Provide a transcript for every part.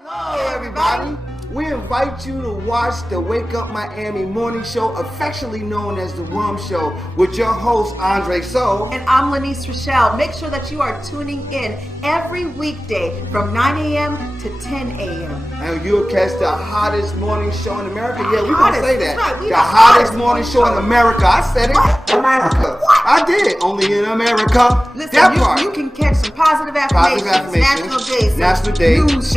Hello, everybody. We invite you to watch the Wake Up Miami morning show, affectionately known as the WUMMS Show, with your host, Andre So. And I'm Lanice Rochelle. Make sure that you are tuning in every weekday from 9 a.m. to 10 a.m. And you'll catch the hottest morning show in America. Yeah, we're going to say that. Right, the hottest morning show in America. I said it. What? America. What? I did. Only in America. Listen, you can catch some positive affirmations. National Day. News,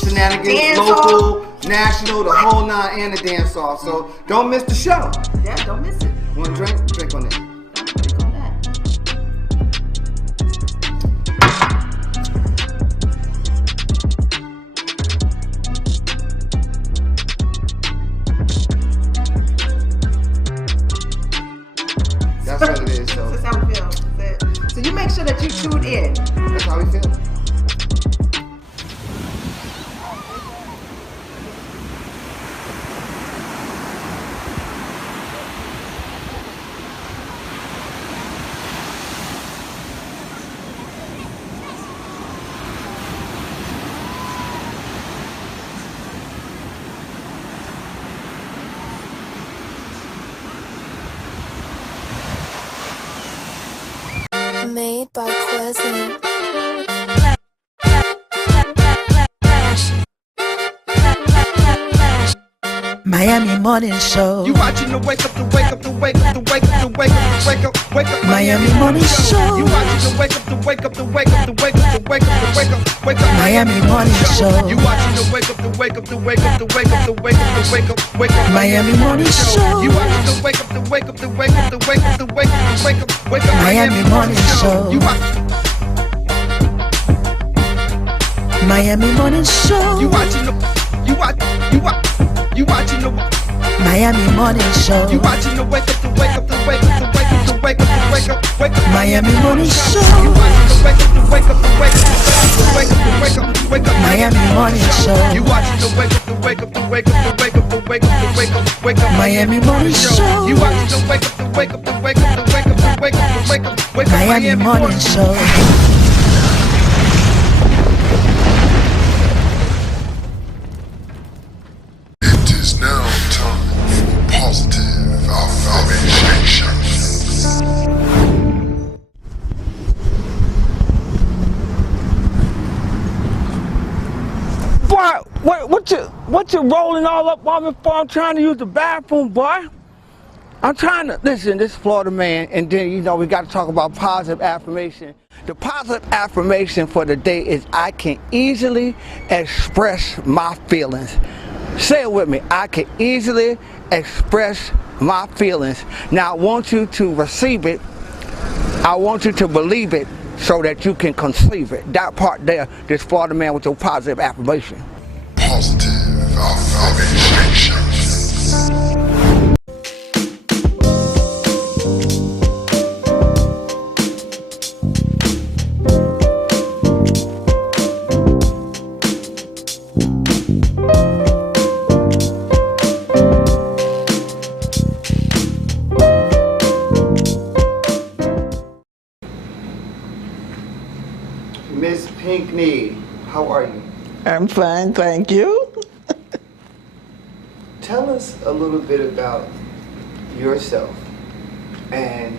shenanigans. Local, national, the whole nine, and the dance off. So don't miss the show. Yeah, don't miss it. Want a drink? Drink on it. Drink on that. That's what it is. So that's how we feel. So you make sure that you tune in. That's how we feel. Made by Quezzy. Miami Morning Show. You watching the wake up, the wake up, the wake up, the wake up, the wake up, the wake up, wake up. Miami Morning Show. You watching the wake up, the wake up, the wake up, the wake up, the wake up, the wake up, wake up. Miami Morning Show. You watching the wake up, the wake up, the wake up, the wake up, the wake up, the wake up, wake up. Miami Morning Show. You watching the wake up, the wake up, the wake up, the wake up, the wake up, the wake up, wake up. Miami Morning Show. You Miami Morning Show. You watching the Miami Morning Show. You watching the wake up, the wake up, the wake up, the wake up, the wake up, the wake up, wake up. Miami Morning Show. You watching the wake up, the wake up, the wake up, the wake up, the wake up, the wake up. Miami Morning Show. You watching the wake up, the wake up, the wake up, the wake up, the wake up, the wake up, wake up. Miami Morning Show. You watching the wake up, the wake up, the wake up, the wake up, the wake up, the wake up, wake up. Miami Morning Show. Now time for positive affirmations. Boy, what you rolling all up on me for? I'm trying to use the bathroom, boy. I'm trying to, listen, this is Florida man, and then, you know, we got to talk about positive affirmation. The positive affirmation for the day is I can easily express my feelings. Say it with me. I can easily express my feelings. Now, I want you to receive it. I want you to believe it so that you can conceive it. That part there, this Florida man with your positive affirmation. Positive affirmations. Miss Pinkney, how are you? I'm fine, thank you. Tell us a little bit about yourself and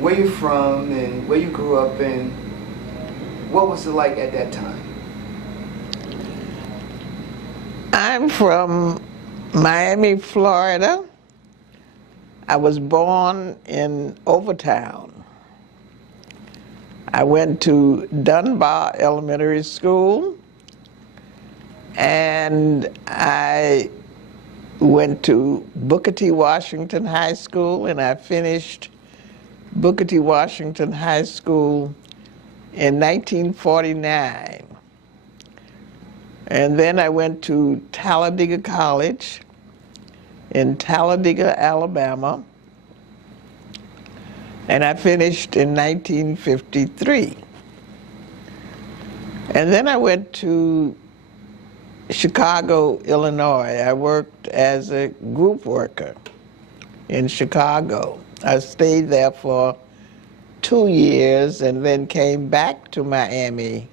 where you're from and where you grew up and what was it like at that time? I'm from Miami, Florida. I was born in Overtown. I went to Dunbar Elementary School, and I went to Booker T. Washington High School, and I finished Booker T. Washington High School in 1949. And then I went to Talladega College in Talladega, Alabama, and I finished in 1953. And then I went to Chicago, Illinois. I worked as a group worker in Chicago. I stayed there for 2 years and then came back to Miami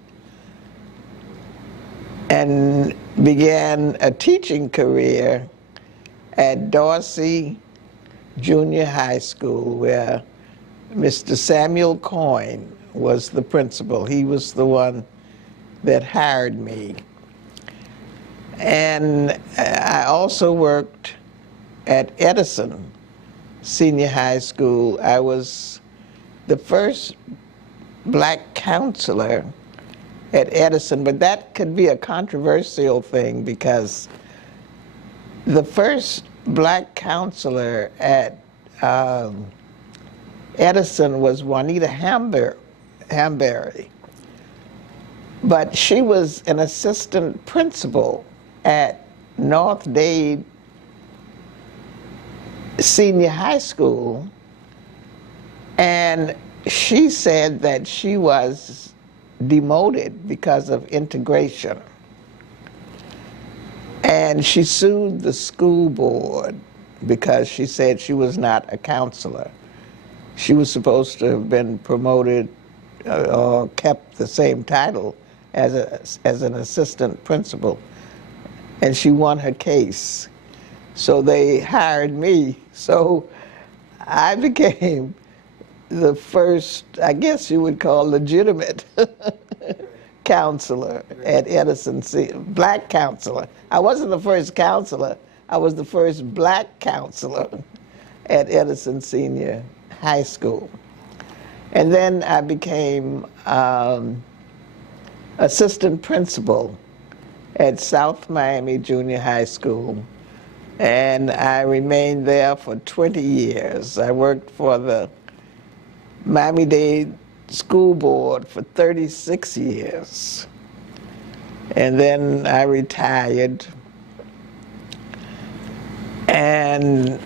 and began a teaching career at Dorsey Junior High School, where Mr. Samuel Coyne was the principal. He was the one that hired me. And I also worked at Edison Senior High School. I was the first black counselor at Edison, but that could be a controversial thing because the first black counselor at Edison was Juanita Hamberry, but she was an assistant principal at North Dade Senior High School, and she said that she was demoted because of integration. And she sued the school board because she said she was not a counselor. She was supposed to have been promoted or kept the same title as an assistant principal. And she won her case. So they hired me. So I became the first, I guess you would call legitimate counselor at Edison, black counselor. I wasn't the first counselor, I was the first black counselor at Edison Senior High School. And then I became assistant principal at South Miami Junior High School. And I remained there for 20 years. I worked for the Miami-Dade School Board for 36 years. And then I retired. And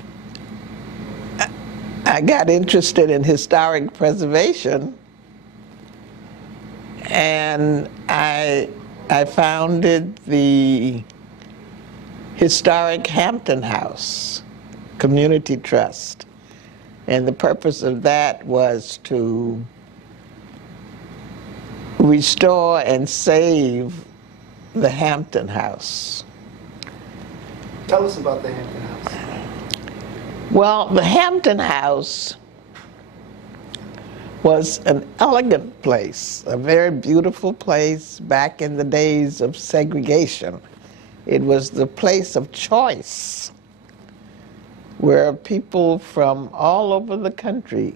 I got interested in historic preservation, and I founded the Historic Hampton House Community Trust. And the purpose of that was to restore and save the Hampton House. Tell us about the Hampton House. Well, the Hampton House was an elegant place, a very beautiful place back in the days of segregation. It was the place of choice where people from all over the country,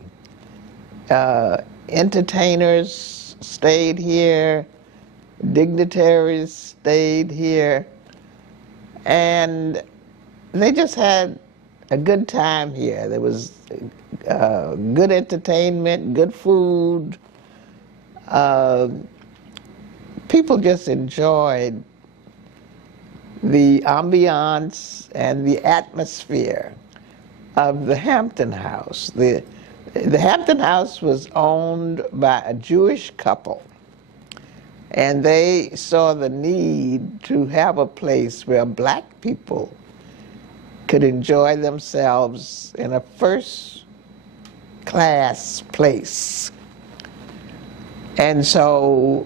entertainers stayed here, dignitaries stayed here, and they just had a good time here. There was good entertainment, good food. People just enjoyed the ambiance and the atmosphere of the Hampton House. The Hampton House was owned by a Jewish couple, and they saw the need to have a place where black people could enjoy themselves in a first-class place. And so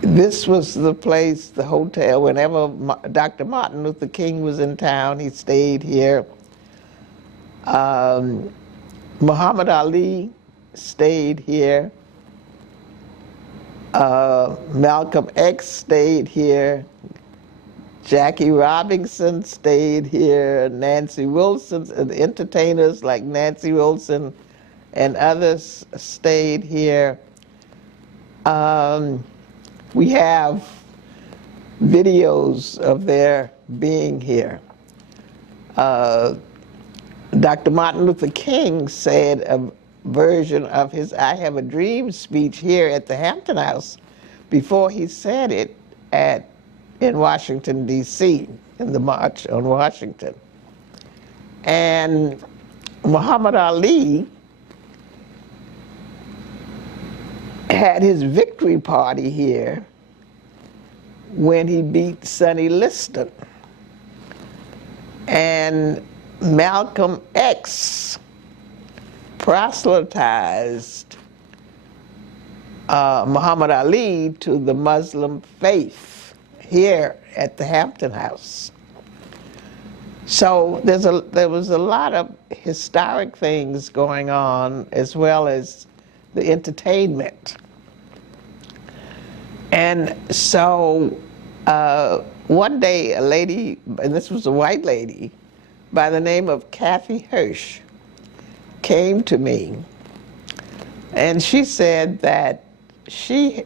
this was the place, the hotel, whenever Dr. Martin Luther King was in town, he stayed here. Muhammad Ali stayed here. Malcolm X stayed here. Jackie Robinson stayed here. Nancy Wilson, the entertainers like Nancy Wilson and others stayed here. We have videos of their being here. Dr. Martin Luther King said a version of his I Have a Dream speech here at the Hampton House before he said it in Washington, D.C., in the March on Washington. And Muhammad Ali had his victory party here when he beat Sonny Liston. And Malcolm X proselytized Muhammad Ali to the Muslim faith. here at the Hampton House. So there was a lot of historic things going on, as well as the entertainment. And so one day, a lady, and this was a white lady, by the name of Kathy Hirsch, came to me, and she said that she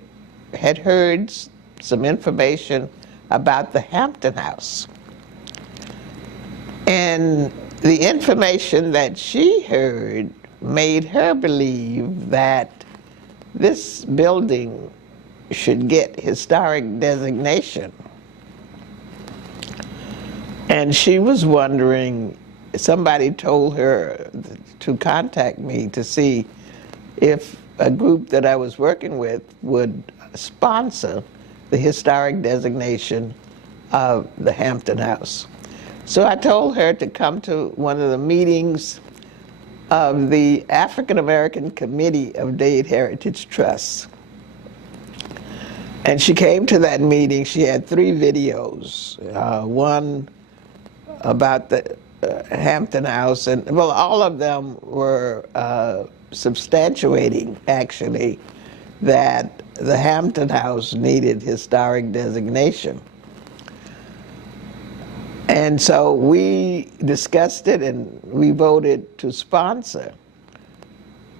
had heard some information about the Hampton House. And the information that she heard made her believe that this building should get historic designation. And she was wondering, somebody told her to contact me to see if a group that I was working with would sponsor the historic designation of the Hampton House. So I told her to come to one of the meetings of the African American Committee of Dade Heritage Trust. And she came to that meeting. She had 3 videos, one about the Hampton House, and well, all of them were substantiating, actually, that the Hampton House needed historic designation. And so we discussed it, and we voted to sponsor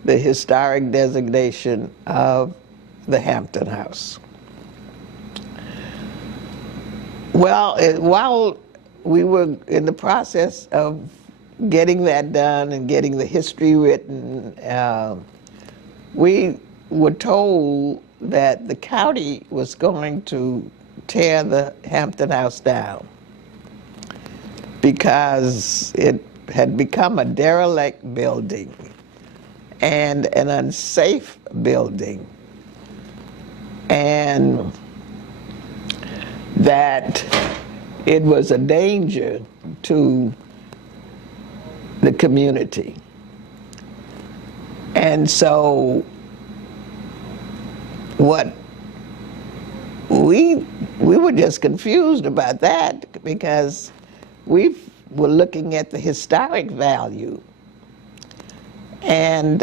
the historic designation of the Hampton House. Well, while we were in the process of getting that done and getting the history written, we were told that the county was going to tear the Hampton House down because it had become a derelict building and an unsafe building, and that it was a danger to the community. And so what we were just confused about that, because we were looking at the historic value, and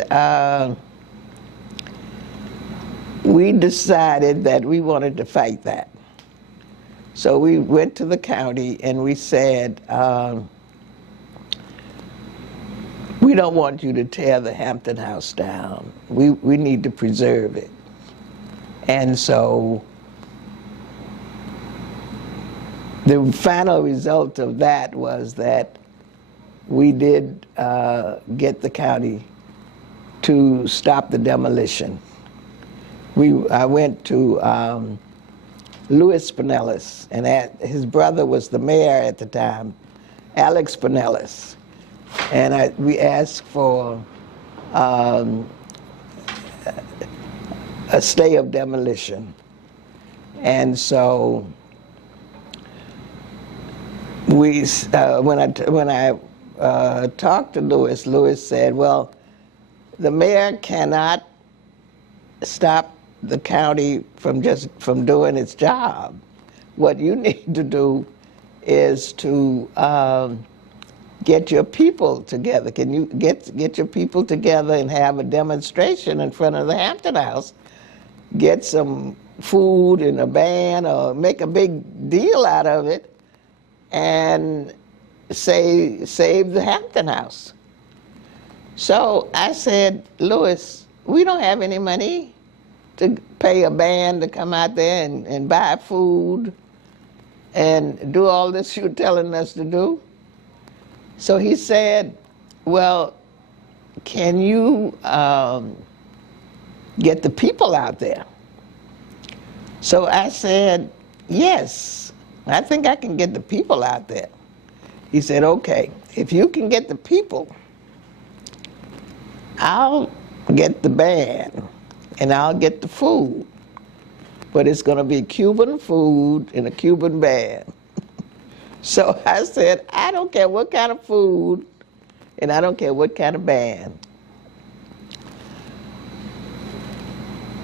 we decided that we wanted to fight that. So we went to the county and we said, we don't want you to tear the Hampton House down. We need to preserve it. And so the final result of that was that we did get the county to stop the demolition. I went to Louis Pinellas, and his brother was the mayor at the time, Alex Pinellas. And we asked for a stay of demolition. And so when I talked to Louis said, well, the mayor cannot stop the county from doing its job. What you need to do is to get your people together. Can you get your people together and have a demonstration in front of the Hampton House? Get some food and a band, or make a big deal out of it, and save the Hampton House. So I said, Louis, we don't have any money to pay a band to come out there and buy food and do all this you're telling us to do. So he said, well, can you get the people out there? So I said, yes, I think I can get the people out there. He said, okay, if you can get the people, I'll get the band and I'll get the food, but it's gonna be Cuban food and a Cuban band. So I said, I don't care what kind of food and I don't care what kind of band.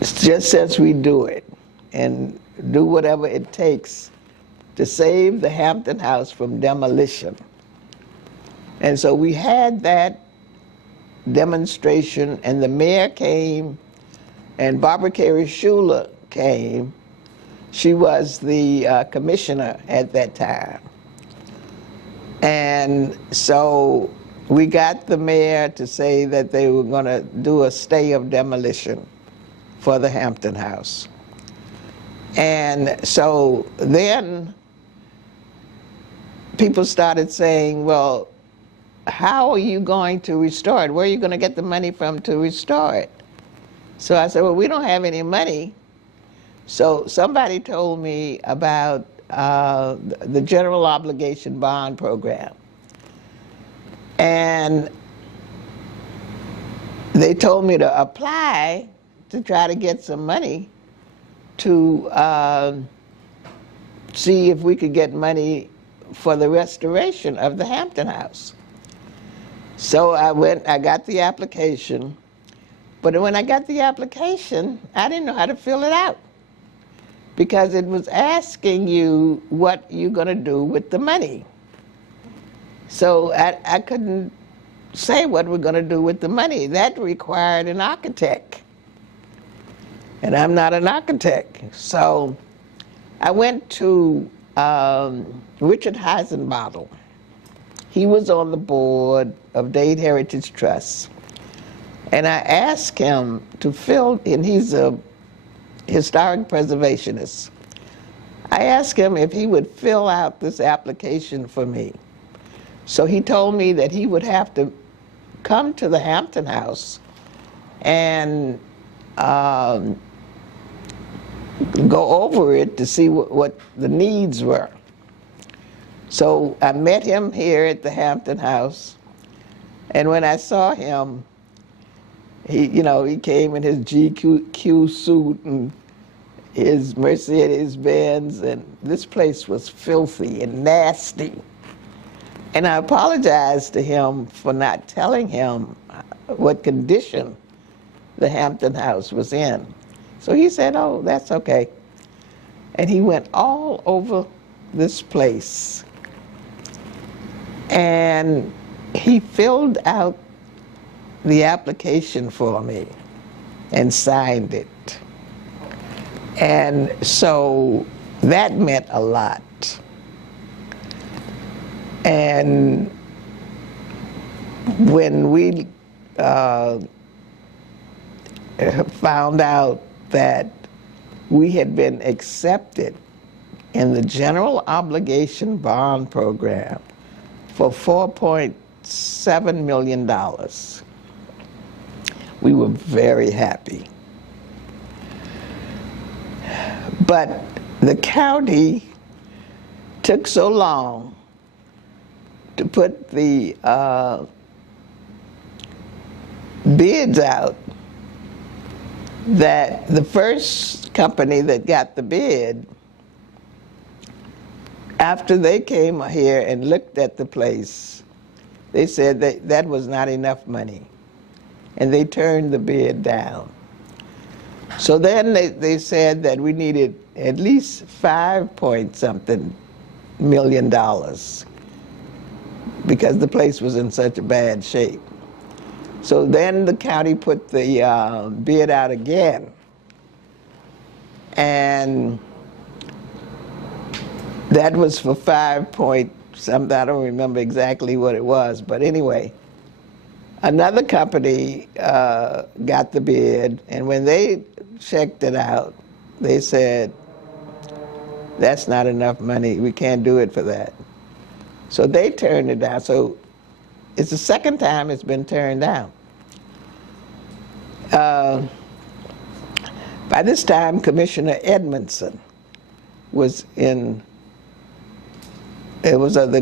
It's just as we do it and do whatever it takes to save the Hampton House from demolition. And so we had that demonstration, and the mayor came, and Barbara Carey Schuler came. She was the commissioner at that time. And so we got the mayor to say that they were going to do a stay of demolition for the Hampton House. And so then people started saying, well, how are you going to restore it? Where are you going to get the money from to restore it? So I said, well, we don't have any money. So somebody told me about the general obligation bond program. And they told me to apply to try to get some money to see if we could get money for the restoration of the Hampton House. So I got the application, but when I got the application, I didn't know how to fill it out, because it was asking you what you're going to do with the money. So I couldn't say what we're going to do with the money. That required an architect, and I'm not an architect. So I went to Richard Heisenbottle. He was on the board of Dade Heritage Trust. And I asked him to fill, and he's a historic preservationist. I asked him if he would fill out this application for me. So he told me that he would have to come to the Hampton House and go over it to see what the needs were. So I met him here at the Hampton House, and when I saw him, he came in his GQ suit and his Mercedes Benz, and this place was filthy and nasty. And I apologized to him for not telling him what condition the Hampton House was in. So he said, oh, that's okay. And he went all over this place. And he filled out the application for me and signed it. And so that meant a lot. And when we found out that we had been accepted in the general obligation bond program for $4.7 million, we were very happy. But the county took so long to put the bids out that the first company that got the bid, after they came here and looked at the place, they said that was not enough money, and they turned the bid down. So then they said that we needed at least $5-point-something million because the place was in such a bad shape. So then the county put the bid out again, and that was for 5-point-something. I don't remember exactly what it was, but anyway, another company got the bid, and when they checked it out, they said, that's not enough money, we can't do it for that. So they turned it down. So it's the second time it's been turned down. By this time, Commissioner Edmondson was the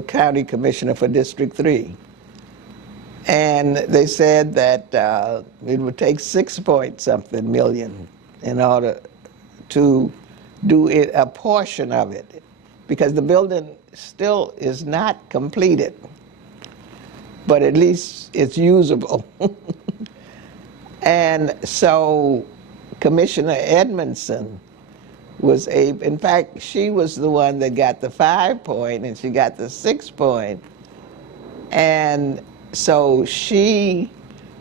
county commissioner for District 3. And they said that it would take $6-point-something million in order to do it, a portion of it, because the building still is not completed, but at least it's usable. And so Commissioner Edmondson was able, in fact, she was the one that got the 5 point and she got the 6 point. And so she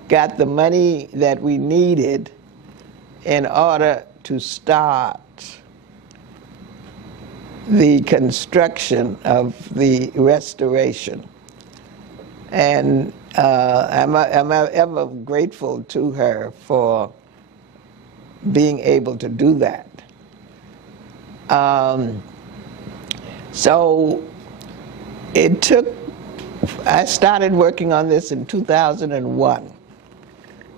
got the money that we needed in order to start the construction of the restoration. And I'm ever grateful to her for being able to do that. So it took, I started working on this in 2001,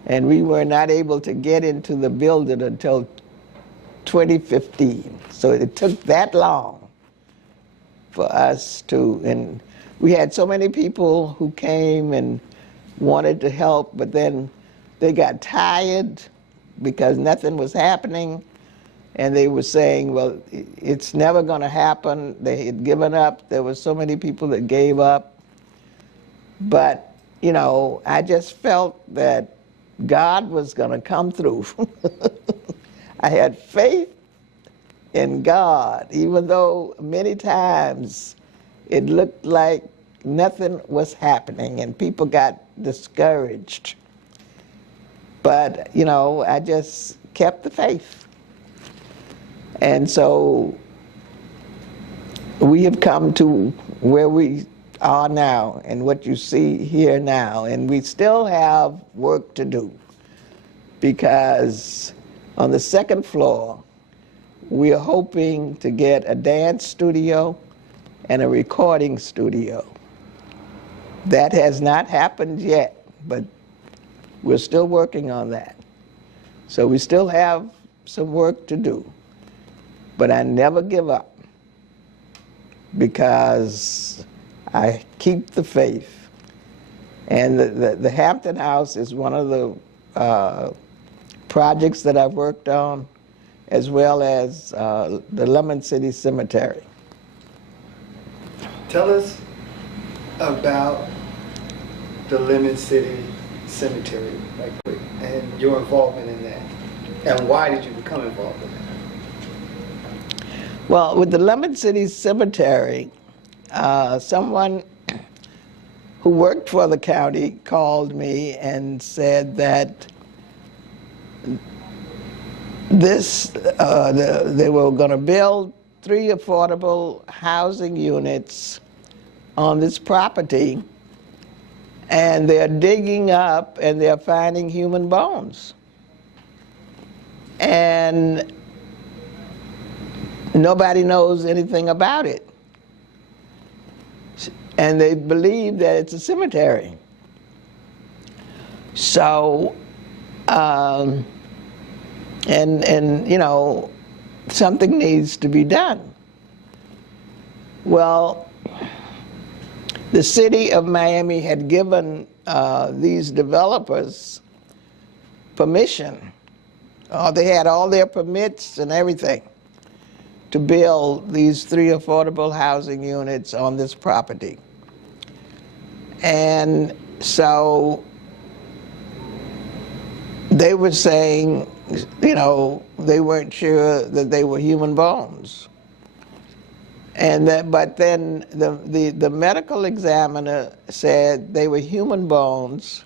and we were not able to get into the building until 2015. So it took that long for us to, and we had so many people who came and wanted to help, but then they got tired because nothing was happening, and they were saying, well, it's never going to happen. They had given up. There were so many people that gave up. But, you know, I just felt that God was going to come through. I had faith in God, even though many times it looked like nothing was happening and people got discouraged. But, you know, I just kept the faith. And so we have come to where we are now and what you see here now. And we still have work to do, because on the second floor, we are hoping to get a dance studio and a recording studio. That has not happened yet, but we're still working on that. So we still have some work to do. But I never give up, because I keep the faith. And the Hampton House is one of the projects that I've worked on, as well as the Lemon City Cemetery. Tell us about the Lemon City Cemetery, right quick, and your involvement in that. And why did you become involved in that? Well, with the Lemon City Cemetery, someone who worked for the county called me and said that they were going to build 3 affordable housing units on this property, and they're digging up and they're finding human bones. And nobody knows anything about it. And they believe that it's a cemetery. So, and you know, something needs to be done. Well, the city of Miami had given these developers permission. They had all their permits and everything to build these 3 affordable housing units on this property. And so they were saying, you know, they weren't sure that they were human bones. And that, but then the medical examiner said they were human bones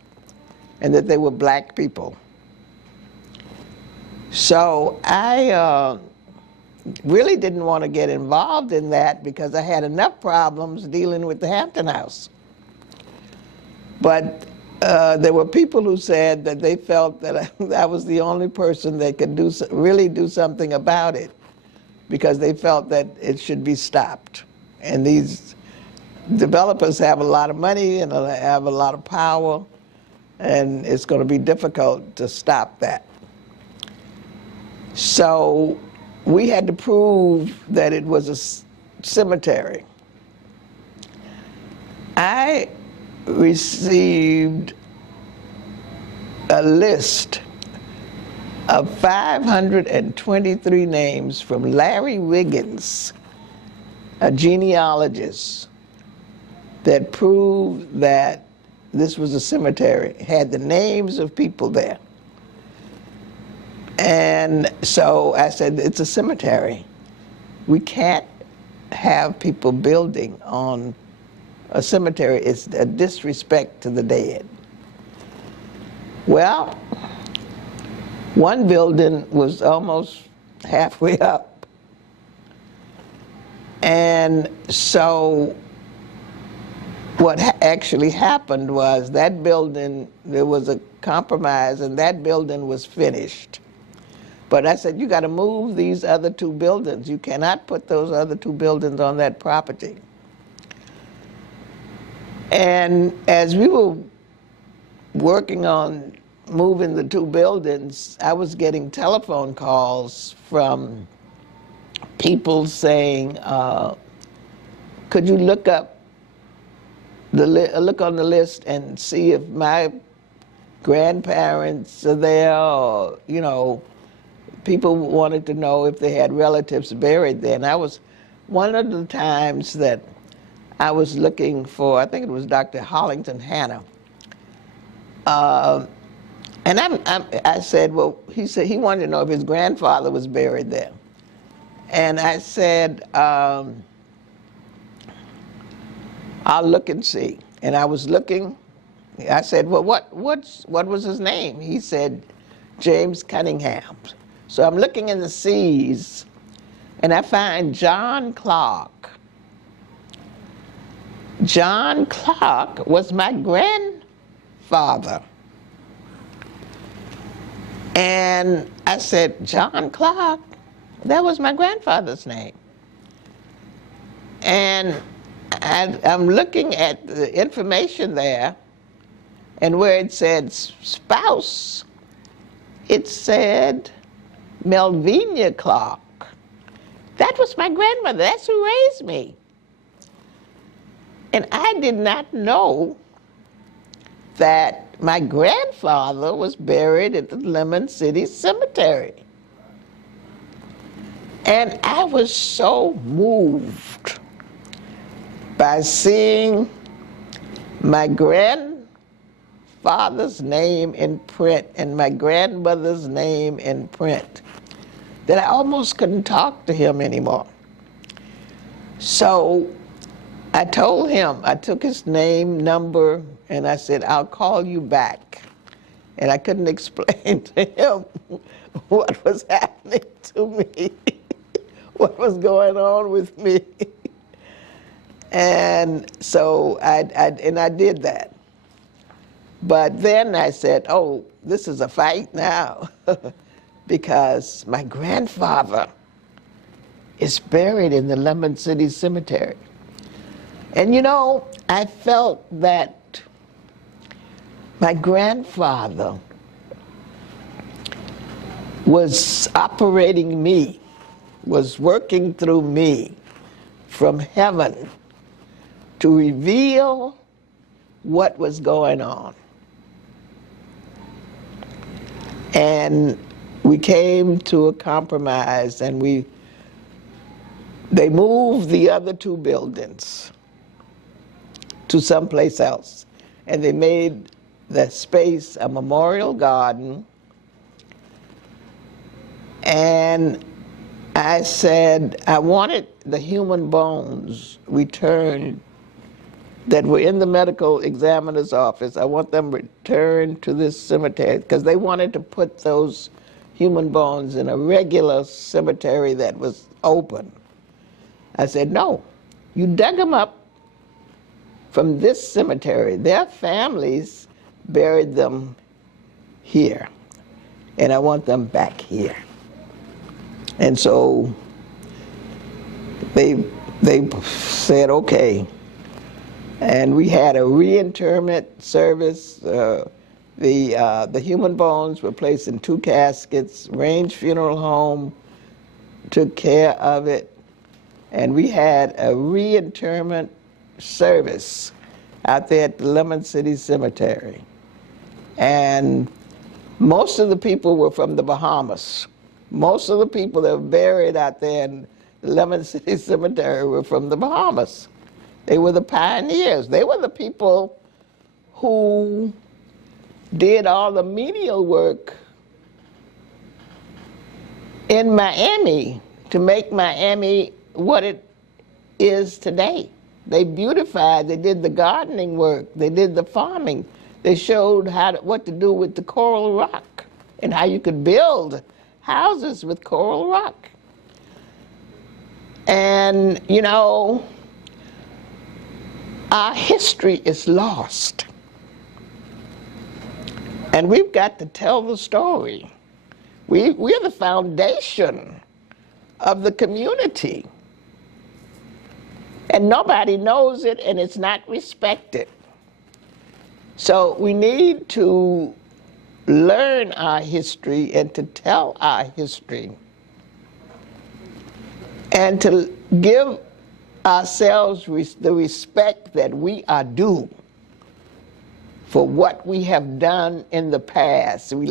and that they were black people. So I really didn't want to get involved in that, because I had enough problems dealing with the Hampton House. But there were people who said that they felt that I was the only person that could really do something about it, because they felt that it should be stopped. And these developers have a lot of money and have a lot of power, and it's going to be difficult to stop that. So we had to prove that it was a cemetery. I received a list of 523 names from Larry Wiggins, a genealogist, that proved that this was a cemetery. It had the names of people there. And And so I said, it's a cemetery. We can't have people building on a cemetery. It's a disrespect to the dead. Well, one building was almost halfway up. And so what actually happened was that building, there was a compromise, and that building was finished. But I said, you got to move these other two buildings. You cannot put those other two buildings on that property. And as we were working on moving the two buildings, I was getting telephone calls from people saying, could you look up look on the list and see if my grandparents are there, or, you know, people wanted to know if they had relatives buried there. And I was, one of the times that I was looking for, I think it was Dr. Hollington Hanna, and I said, well, he said he wanted to know if his grandfather was buried there. And I said, I'll look and see. And I was looking. I said, well, what was his name? He said, James Cunningham. So I'm looking in the C's, and I find John Clark. John Clark was my grandfather. And I said, John Clark? That was my grandfather's name. And I'm looking at the information there, and where it said spouse, it said Melvina Clark. That was my grandmother. That's who raised me. And I did not know that my grandfather was buried at the Lemon City Cemetery. And I was so moved by seeing my grandfather's name in print and my grandmother's name in print that I almost couldn't talk to him anymore. So I told him, I took his name, number, and I said, I'll call you back. And I couldn't explain to him what was happening to me, what was going on with me. And so I did that. But then I said, oh, this is a fight now, because my grandfather is buried in the Lemon City Cemetery. And you know, I felt that my grandfather was operating me, was working through me from heaven to reveal what was going on. And we came to a compromise, and they moved the other two buildings to someplace else. And they made the space a memorial garden. And I said, I wanted the human bones returned that were in the medical examiner's office. I want them returned to this cemetery, because they wanted to put those human bones in a regular cemetery that was open. I said, no, you dug them up from this cemetery. Their families buried them here, and I want them back here. And so they said, okay. And we had a reinterment service. The human bones were placed in 2 caskets. Range Funeral Home took care of it. And we had a reinterment service out there at the Lemon City Cemetery. And most of the people were from the Bahamas. Most of the people that were buried out there in the Lemon City Cemetery were from the Bahamas. They were the pioneers. They were the people who did all the menial work in Miami to make Miami what it is today. They beautified, they did the gardening work, they did the farming. They showed what to do with the coral rock and how you could build houses with coral rock. And, you know, our history is lost. And we've got to tell the story. We're the foundation of the community. And nobody knows it, and it's not respected. So we need to learn our history and to tell our history and to give ourselves the respect that we are due for what we have done in the past in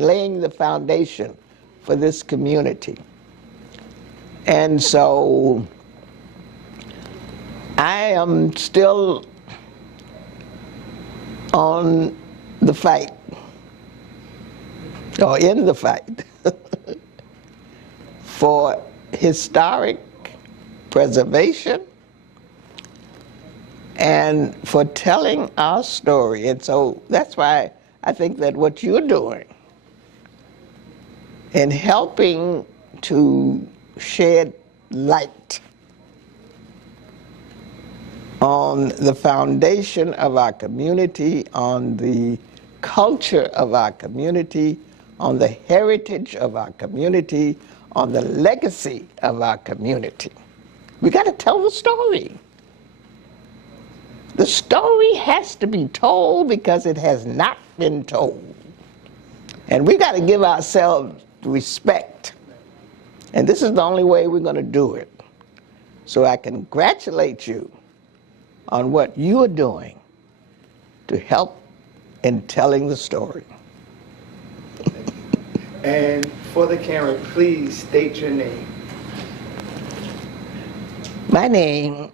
laying the foundation for this community. And so I am still on the fight, or in the fight, for historic preservation and for telling our story. And so that's why I think that what you're doing in helping to shed light on the foundation of our community, on the culture of our community, on the heritage of our community, on the legacy of our community. We got to tell the story. The story has to be told because it has not been told. And we got to give ourselves respect. And this is the only way we're going to do it. So I congratulate you on what you are doing to help in telling the story. And for the camera, please state your name. My name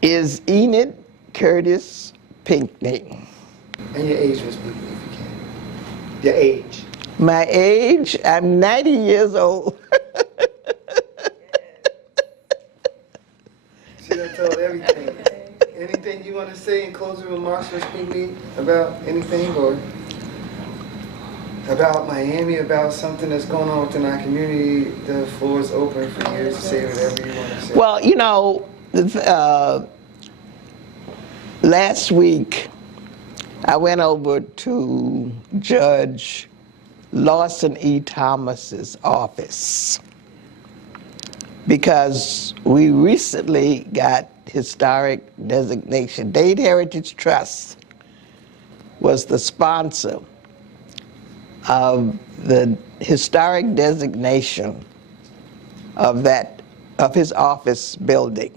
is Enid Curtis Pinckney. And your age, Miss Pinckney, if you can. Your age. My age, I'm 90 years old. She done told everything. Anything you want to say in closing remarks, Miss Pinckney, about anything, or about Miami, about something that's going on within our community? The floor is open for you to say whatever you want to say. Well, you know, last week I went over to Judge Lawson E. Thomas's office because we recently got historic designation. Dade Heritage Trust was the sponsor of the historic designation of his office building.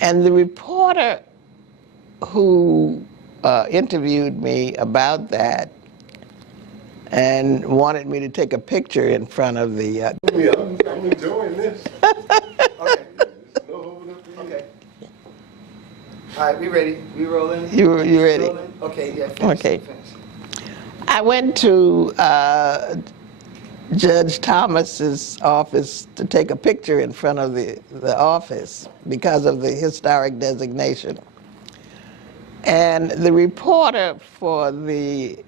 And the reporter who interviewed me about that and wanted me to take a picture in front of the... I'm enjoying this. Okay. Okay. All right, we ready? We rolling? You ready? Rolling? Okay, yeah, finish. Okay. Finish. I went to Judge Thomas's office to take a picture in front of the office because of the historic designation. And the reporter for the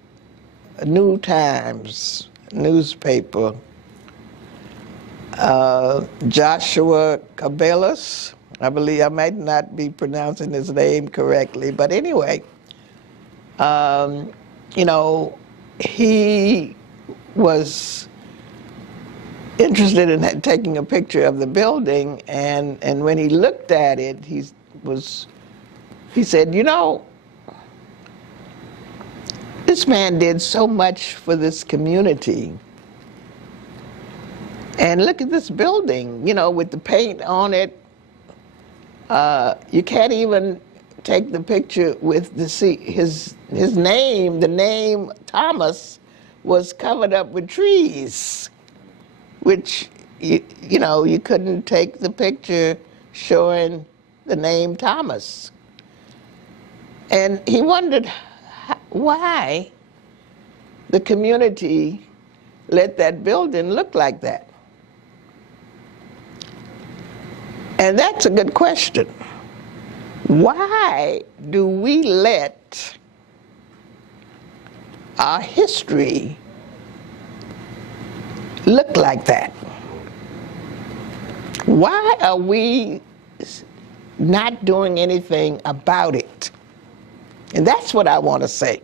New Times newspaper, Joshua Cabellas, I believe, I might not be pronouncing his name correctly, but anyway, you know, he was interested in taking a picture of the building, and when he looked at it, he said, you know, this man did so much for this community. And look at this building, you know, with the paint on it. You can't even take the picture with his name. The name Thomas was covered up with trees, which, you know, you couldn't take the picture showing the name Thomas. And he wondered why the community let that building look like that? And that's a good question. Why do we let our history look like that? Why are we not doing anything about it? And that's what I want to say.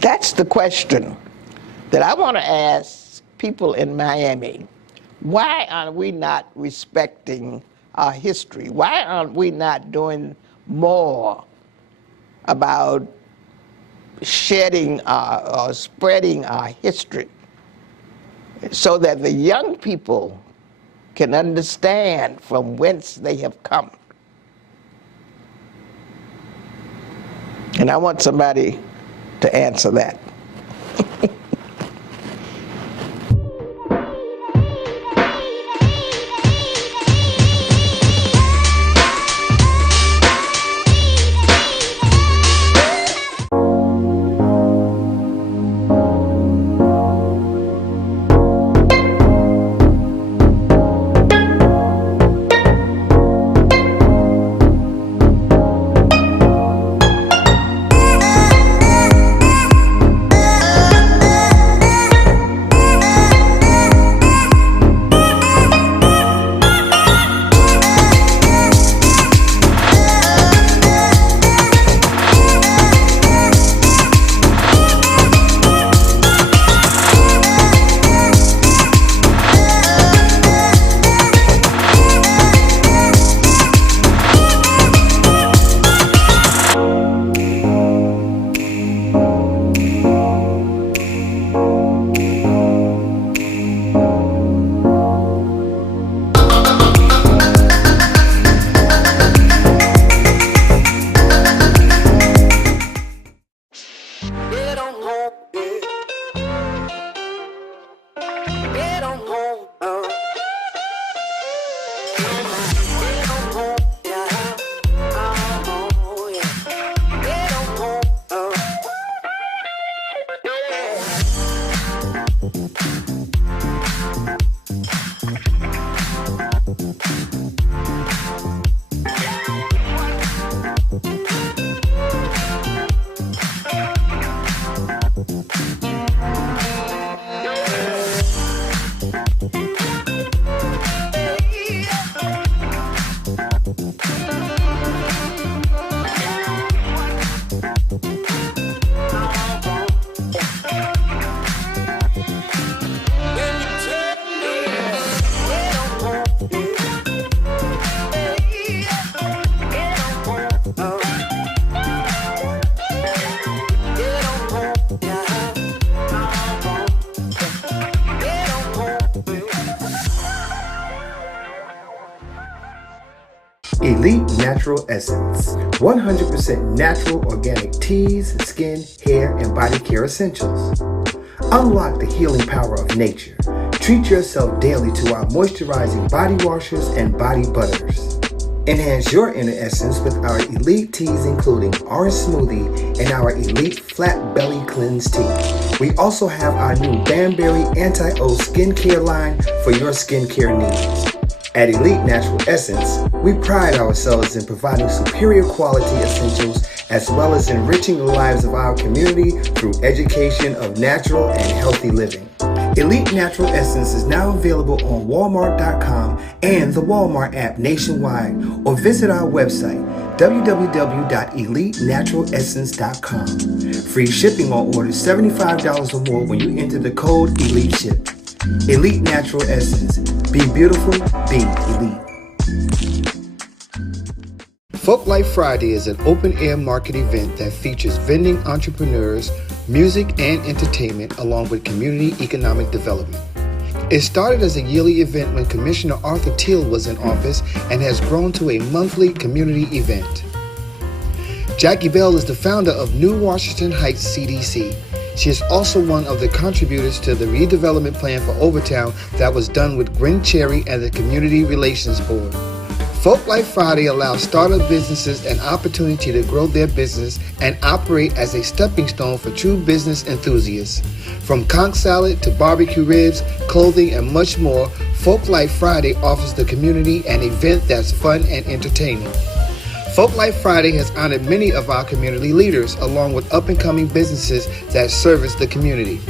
That's the question that I want to ask people in Miami. Why are we not respecting our history? Why aren't we not doing more about shedding or spreading our history so that the young people can understand from whence they have come? And I want somebody to answer that. Elite Natural Essence. 100% natural organic teas, skin, hair, and body care essentials. Unlock the healing power of nature. Treat yourself daily to our moisturizing body washers and body butters. Enhance your inner essence with our elite teas including Orange Smoothie and our elite Flat Belly Cleanse tea. We also have our new Banberry Anti-O skincare line for your skincare needs. At Elite Natural Essence, we pride ourselves in providing superior quality essentials as well as enriching the lives of our community through education of natural and healthy living. Elite Natural Essence is now available on Walmart.com and the Walmart app nationwide, or visit our website www.elitenaturalessence.com. Free shipping on orders $75 or more when you enter the code ELITESHIP. Elite Natural Essence. Be beautiful, be elite. Folk Life Friday is an open-air market event that features vending entrepreneurs, music and entertainment, along with community economic development. It started as a yearly event when Commissioner Arthur Teal was in office and has grown to a monthly community event. Jackie Bell is the founder of New Washington Heights CDC. She is also one of the contributors to the redevelopment plan for Overtown that was done with Gwen Cherry and the Community Relations Board. Folk Life Friday allows startup businesses an opportunity to grow their business and operate as a stepping stone for true business enthusiasts. From conch salad to barbecue ribs, clothing, and much more, Folk Life Friday offers the community an event that's fun and entertaining. Folk Life Friday has honored many of our community leaders, along with up-and-coming businesses that service the community.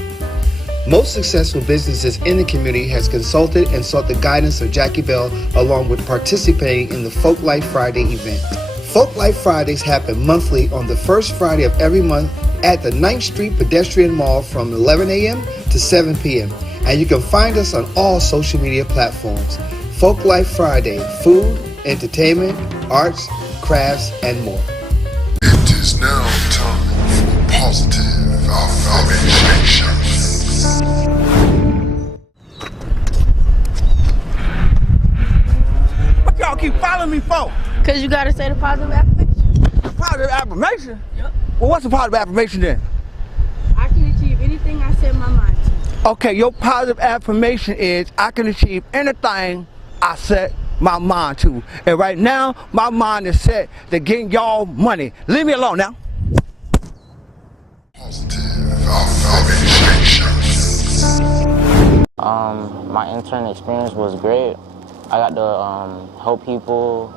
Most successful businesses in the community has consulted and sought the guidance of Jackie Bell, along with participating in the Folk Life Friday event. Folk Life Fridays happen monthly on the first Friday of every month at the 9th Street Pedestrian Mall from 11 a.m. to 7 p.m. And you can find us on all social media platforms. Folk Life Friday, food, entertainment, arts, crafts, and more. It is now time for positive affirmation. What y'all keep following me for? Because you got to say the positive affirmation. The positive affirmation? Yep. Well, what's the positive affirmation then? I can achieve anything I set my mind to. Okay, your positive affirmation is I can achieve anything I set my mind to. And right now, my mind is set to getting y'all money. Leave me alone now. Positive affirmation. My intern experience was great. I got to help people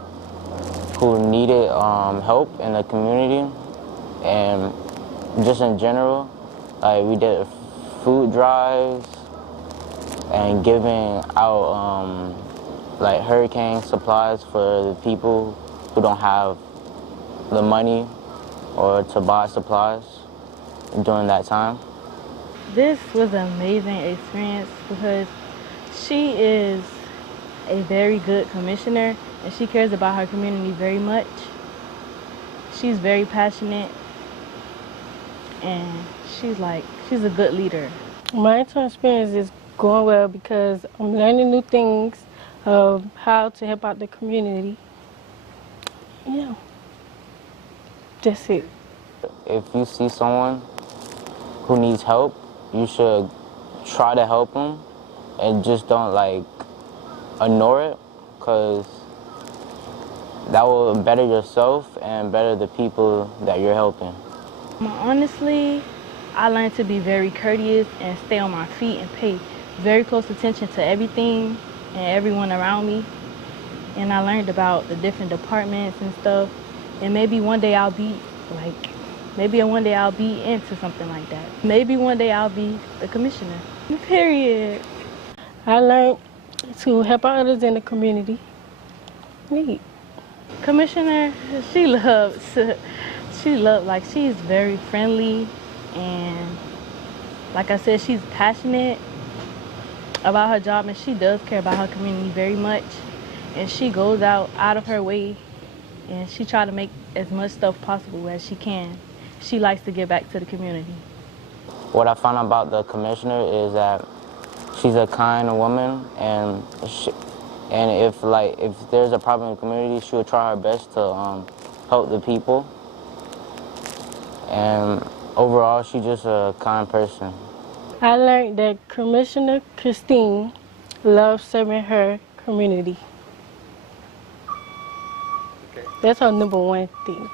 who needed help in the community, and just in general, like we did food drives and giving out like hurricane supplies for the people who don't have the money or to buy supplies during that time. This was an amazing experience because she is a very good commissioner and she cares about her community very much. She's very passionate and she's a good leader. My intern experience is going well because I'm learning new things of how to help out the community. Yeah, that's it. If you see someone who needs help, you should try to help them and just don't ignore it, because that will better yourself and better the people that you're helping. Honestly, I learned to be very courteous and stay on my feet and pay very close attention to everything and everyone around me. And I learned about the different departments and stuff. And maybe one day I'll be into something like that. Maybe one day I'll be the commissioner. Period. I learned to help out others in the community. Neat. Commissioner, she's very friendly, and like I said, she's passionate about her job, and she does care about her community very much. And she goes out of her way, and she tries to make as much stuff possible as she can. She likes to give back to the community. What I found about the commissioner is that she's a kind woman, and if there's a problem in the community, she will try her best to help the people. And overall, she's just a kind person. I learned that Commissioner Christine loves serving her community. Okay. That's her #1 thing.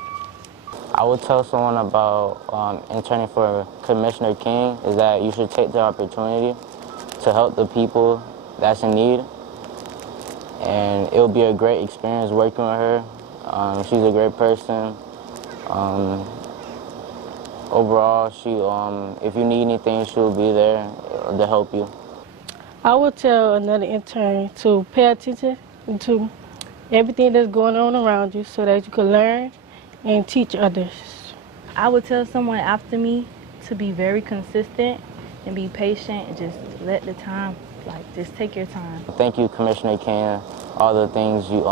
I would tell someone about interning for Commissioner King is that you should take the opportunity to help the people that's in need. And it'll be a great experience working with her. She's a great person. Overall, if you need anything, she'll be there to help you. I would tell another intern to pay attention to everything that's going on around you so that you can learn and teach others. I would tell someone after me to be very consistent and be patient and just let the time, just take your time. Thank you, Commissioner King. All the things you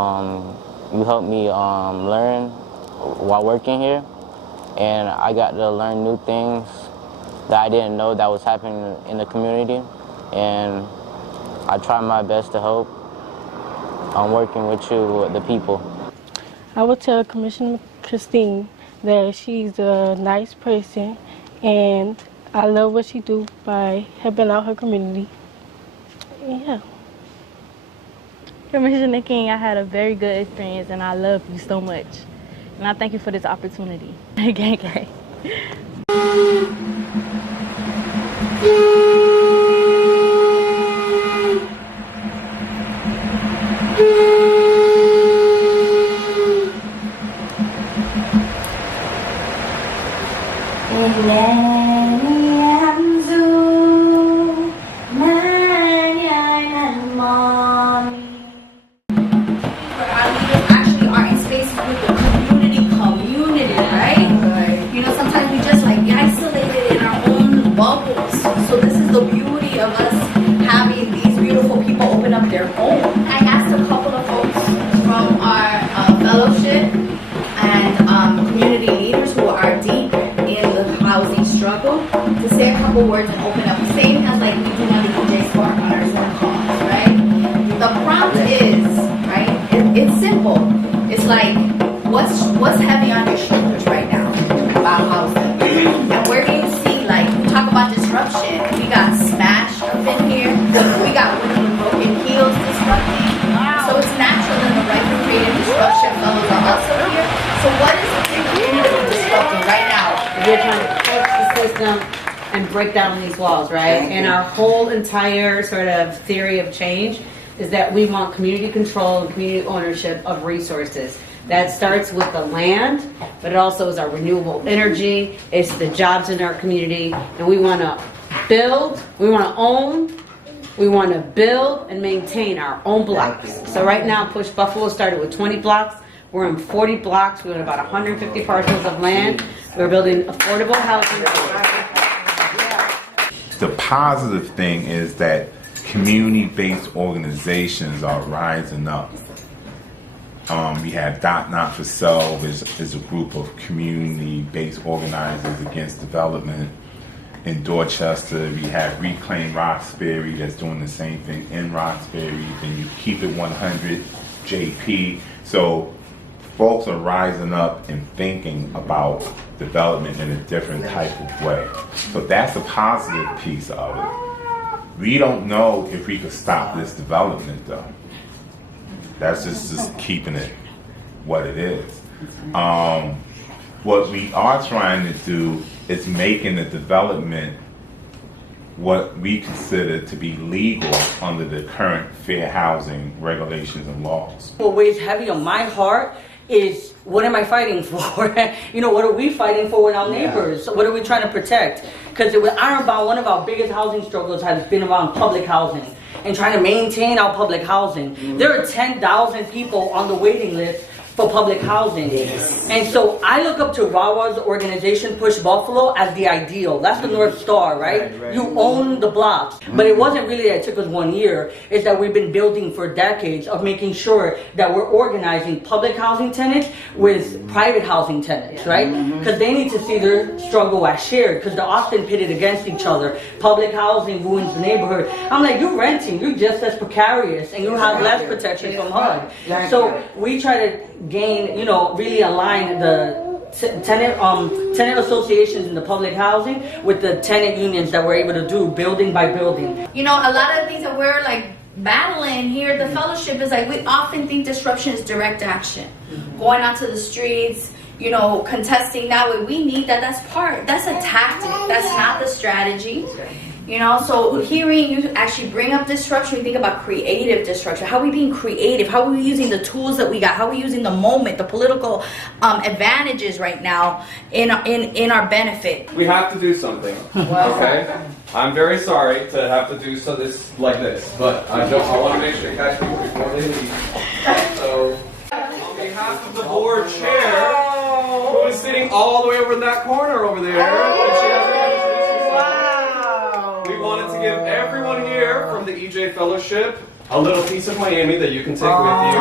helped me learn while working here. And I got to learn new things that I didn't know that was happening in the community. And I try my best to help working with the people. I would tell Commissioner Christine that she's a nice person and I love what she do by helping out her community. Yeah. Commissioner King, I had a very good experience and I love you so much. And I thank you for this opportunity. Gang, gang. Words and open up, same as like we do on the EJ Spark on our Zoom calls, right? The prompt is, right, it's simple. It's like, what's heavy on your shoulders right now about housing? And where do you see, like, we talk about disruption, we got smash up in here, we got women with broken heels disrupting. So it's natural in the right for creative disruption fellows are also here. So what is the thing that you're disrupting right now? We're trying to fix the system and break down these walls, right? And our whole entire sort of theory of change is that we want community control and community ownership of resources. That starts with the land, but it also is our renewable energy, it's the jobs in our community, and we want to build, we want to own, we want to build and maintain our own blocks. So right now, Push Buffalo started with 20 blocks. We're in 40 blocks. We have about 150 parcels of land. We're building affordable housing. The positive thing is that community-based organizations are rising up. We have Not For Self is a group of community-based organizers against development. In Dorchester, we have Reclaim Roxbury that's doing the same thing in Roxbury. Then you Keep It 100, JP. So folks are rising up and thinking about development in a different type of way. So that's a positive piece of it. We don't know if we could stop this development though. That's just keeping it what it is. What we are trying to do is making the development what we consider to be legal under the current fair housing regulations and laws. What weighs heavy on my heart is, what am I fighting for? You know, what are we fighting for with our neighbors? So what are we trying to protect? Because with Ironbound, one of our biggest housing struggles has been around public housing and trying to maintain our public housing. There are 10,000 people on the waiting list for public housing. Yes. And so I look up to Rawa's organization, Push Buffalo, as the ideal. That's the North Star, right? You own the blocks. But it wasn't really that it took us 1 year. It's that we've been building for decades of making sure that we're organizing public housing tenants with private housing tenants, right? Because they need to see their struggle as shared, because they're often pitted against each other. Public housing ruins the neighborhood. I'm like, you're renting, you're just as precarious, and you have less protection from HUD. So we try to gain, you know, really align the tenant associations in the public housing with the tenant unions that we're able to do building by building. You know, a lot of the things that we're like battling here at the fellowship is like, we often think disruption is direct action. Going out to the streets, you know, contesting that way. We need that. That's a tactic. That's not the strategy. You know, so hearing you actually bring up disruption, we think about creative disruption. How are we being creative? How are we using the tools that we got? How are we using the moment, the political advantages right now in our benefit? We have to do something. Okay? I'm very sorry to have to do this like this, but I want to make sure you catch people before they leave. So, on behalf of the board chair, who is sitting all the way over in that corner over there, we wanted to give everyone here from the EJ Fellowship a little piece of Miami that you can take with you.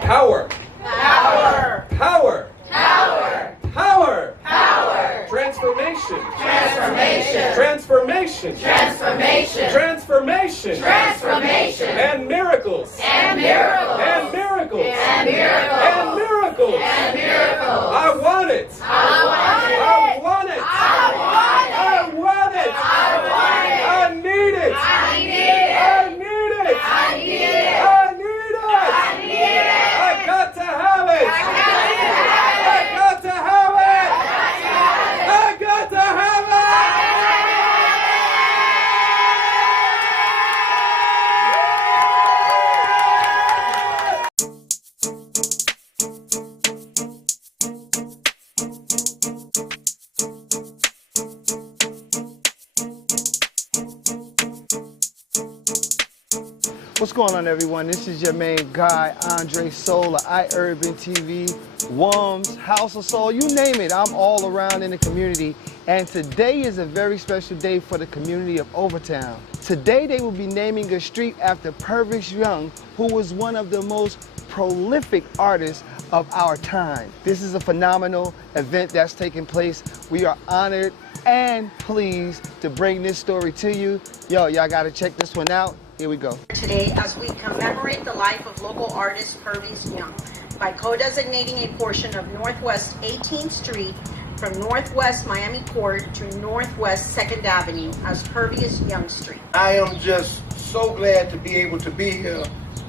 Power. Power. Power. Power. Power. Power. Transformation. Transformation. Transformation. Transformation. Transformation. Transformation. And miracles. And miracles. And miracles. And miracles. And miracles. And miracles. I want it. I want it. I want it. I want it. I want it. I want it. I need it. I What's going on, everyone? This is your main guy, Andre Sola, iUrban TV, WUMMS, House of Soul, you name it. I'm all around in the community. And today is a very special day for the community of Overtown. Today they will be naming a street after Purvis Young, who was one of the most prolific artists of our time. This is a phenomenal event that's taking place. We are honored and pleased to bring this story to you. Yo, y'all gotta check this one out. Here we go. Today, as we commemorate the life of local artist Purvis Young by co-designating a portion of Northwest 18th Street from Northwest Miami Court to Northwest 2nd Avenue as Purvis Young Street. I am just so glad to be able to be here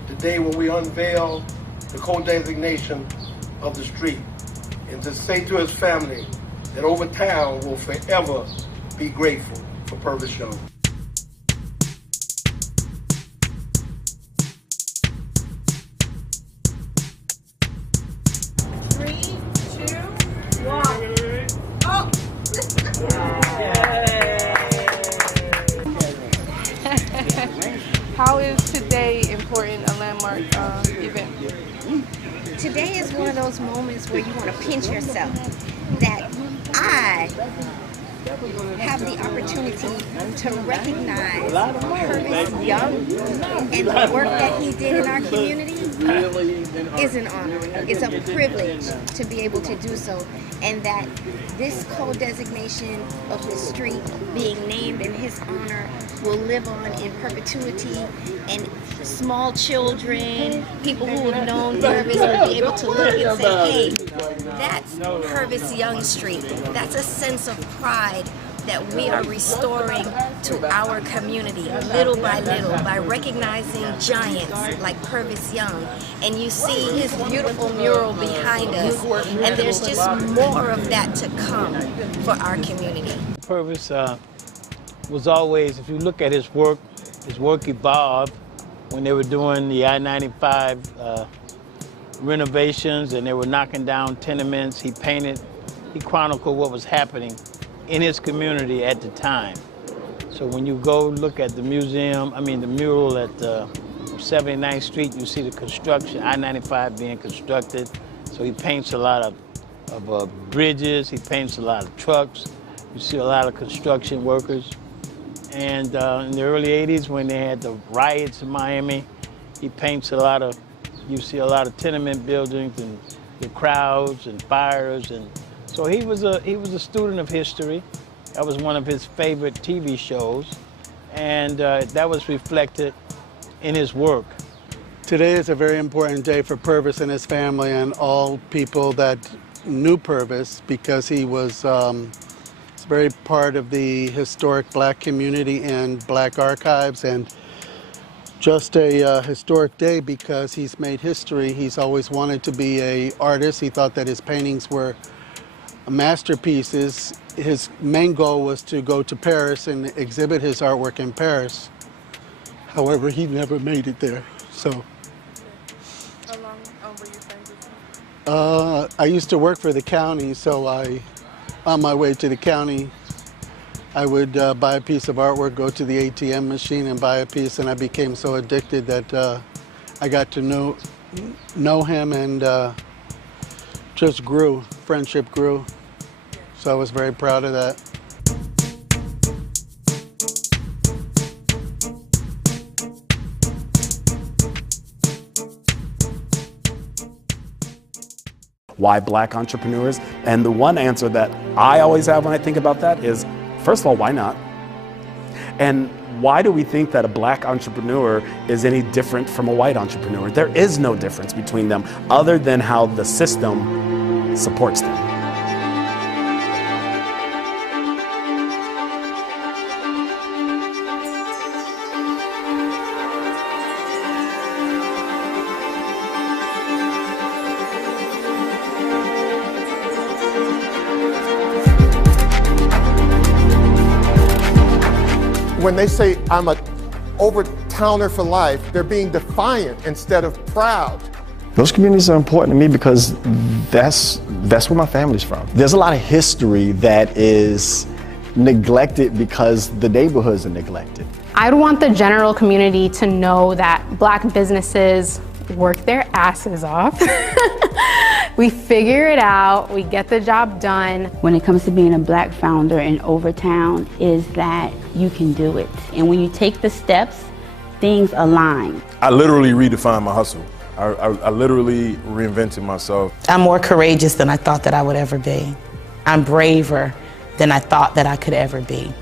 today when we unveil the co-designation of the street, and to say to his family that Overtown will forever be grateful for Purvis Young. 3, 2, 1. Oh! How is today important, a landmark event? Today is one of those moments where you want to pinch yourself that I have the opportunity to recognize Purvis Young and the work that he did in our community is an honor. It's a privilege to be able to do so, and that this co-designation of the street being named in his honor will live on in perpetuity, and small children, people who have known Purvis will be able to look and say, hey, that's Purvis Young Street. That's a sense of pride that we are restoring to our community little by little by recognizing giants like Purvis Young. And you see his beautiful mural behind us, and there's just more of that to come for our community. Purvis was always, if you look at his work evolved when they were doing the I-95 renovations and they were knocking down tenements. He chronicled what was happening in his community at the time. So when you go look at the the mural at 79th Street, you see the construction, I-95 being constructed. So he paints a lot of bridges, he paints a lot of trucks. You see a lot of construction workers. And in the early 80s, when they had the riots in Miami, he paints you see a lot of tenement buildings and the crowds and fires. And so he was a student of history. That was one of his favorite TV shows. And that was reflected in his work. Today is a very important day for Purvis and his family and all people that knew Purvis, because he was very part of the historic black community and black archives, and just a historic day because he's made history. He's always wanted to be an artist. He thought that his paintings were masterpieces. His main goal was to go to Paris and exhibit his artwork in Paris. However, he never made it there. So How long were you friends with him? I used to work for the county, so on my way to the county, I would buy a piece of artwork, go to the ATM machine and buy a piece, and I became so addicted that I got to know him, and just grew. Friendship grew. So I was very proud of that. Why black entrepreneurs? And the one answer that I always have when I think about that is, first of all, why not? And why do we think that a black entrepreneur is any different from a white entrepreneur? There is no difference between them other than how the system supports them. When they say I'm a Overtowner for life, they're being defiant instead of proud. Those communities are important to me because that's where my family's from. There's a lot of history that is neglected because the neighborhoods are neglected. I'd want the general community to know that Black businesses work their asses off. We figure it out, we get the job done. When it comes to being a Black founder in Overtown, is that you can do it. And when you take the steps, things align. I literally redefined my hustle. I literally reinvented myself. I'm more courageous than I thought that I would ever be. I'm braver than I thought that I could ever be.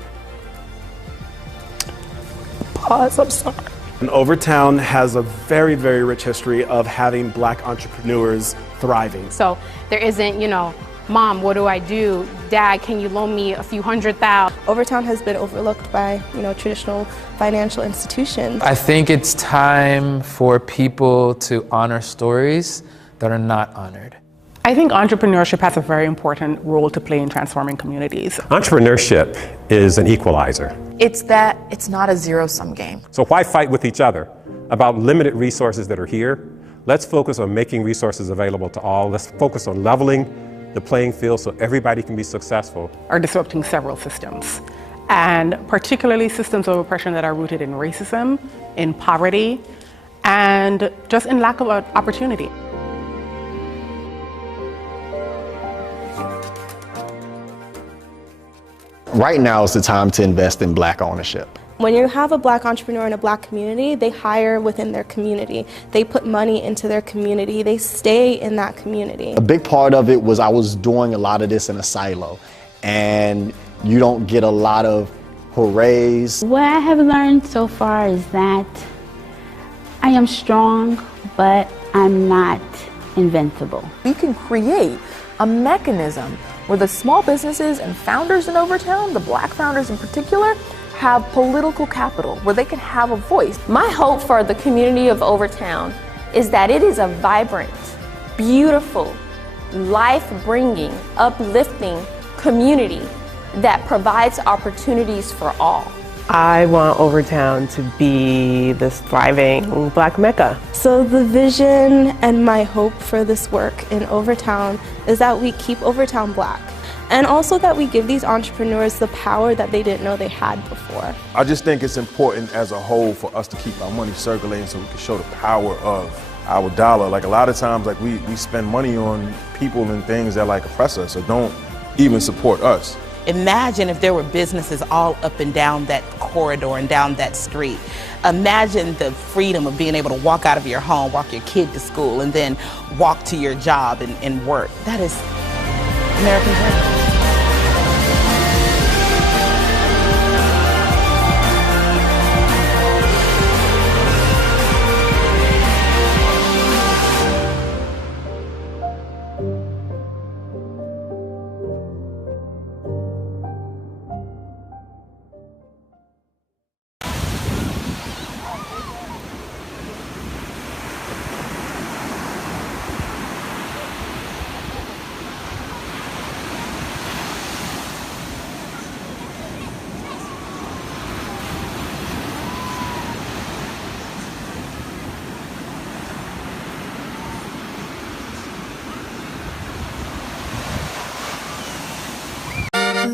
Pause, I'm sorry. And Overtown has a very, very rich history of having Black entrepreneurs thriving. So there isn't, you know, Mom, what do I do? Dad, can you loan me a few $100,000? Overtown has been overlooked by, you know, traditional financial institutions. I think it's time for people to honor stories that are not honored. I think entrepreneurship has a very important role to play in transforming communities. Entrepreneurship is an equalizer. It's that it's not a zero-sum game. So why fight with each other about limited resources that are here? Let's focus on making resources available to all. Let's focus on leveling the playing field so everybody can be successful. Are disrupting several systems, and particularly systems of oppression that are rooted in racism, in poverty, and just in lack of opportunity. Right now is the time to invest in Black ownership. When you have a Black entrepreneur in a Black community, they hire within their community. They put money into their community. They stay in that community. A big part of it was I was doing a lot of this in a silo, and you don't get a lot of hoorays. What I have learned so far is that I am strong, but I'm not invincible. We can create a mechanism where the small businesses and founders in Overtown, the Black founders in particular, have political capital, where they can have a voice. My hope for the community of Overtown is that it is a vibrant, beautiful, life-bringing, uplifting community that provides opportunities for all. I want Overtown to be this thriving Black Mecca. So the vision and my hope for this work in Overtown is that we keep Overtown Black, and also that we give these entrepreneurs the power that they didn't know they had before. I just think it's important as a whole for us to keep our money circulating so we can show the power of our dollar. Like a lot of times, like we spend money on people and things that like oppress us or don't even support us. Imagine if there were businesses all up and down that corridor and down that street. Imagine the freedom of being able to walk out of your home, walk your kid to school, and then walk to your job and work. That is American dream.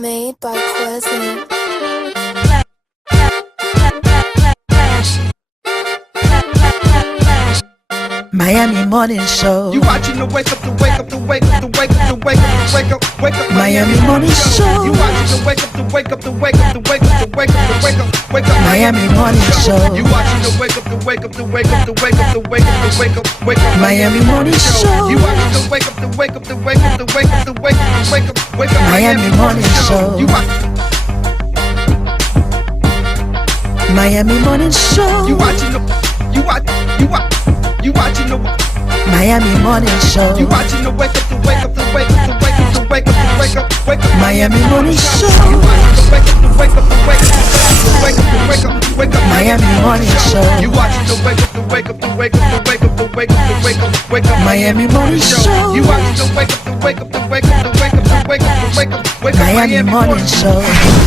Made by Quezzy. Miami Morning Show. You watching the wake up, the wake up, the wake up, the wake up, the wake up, the wake up, wake up. Miami Morning Show. You watching the wake up, the wake up, the wake up, the wake up, the wake up, the wake up, wake up. Miami Morning Show. You watching the wake up, the wake up, the wake up, the wake up, the wake up, the wake up, wake up. Miami Morning Show. You watching the wake up, the wake up, the wake up, the wake up, the wake up, the wake up, wake up. Miami Morning Show. You Miami Morning Show. You watching the Miami Morning Show. You watching the wake up, the wake up, the wake up, the wake up, the wake up, the wake up, wake up. Miami Morning Show. You watching the wake up, the wake up, the wake up, the wake up, the wake up, wake up. Miami Morning Show. You watching the wake up, the wake up, the wake up, the wake up, the wake up, the wake up, wake up. Miami Morning Show. You watching the wake up, the wake up, the wake up, the wake up, the wake up, the wake up, wake up. Miami Morning Show.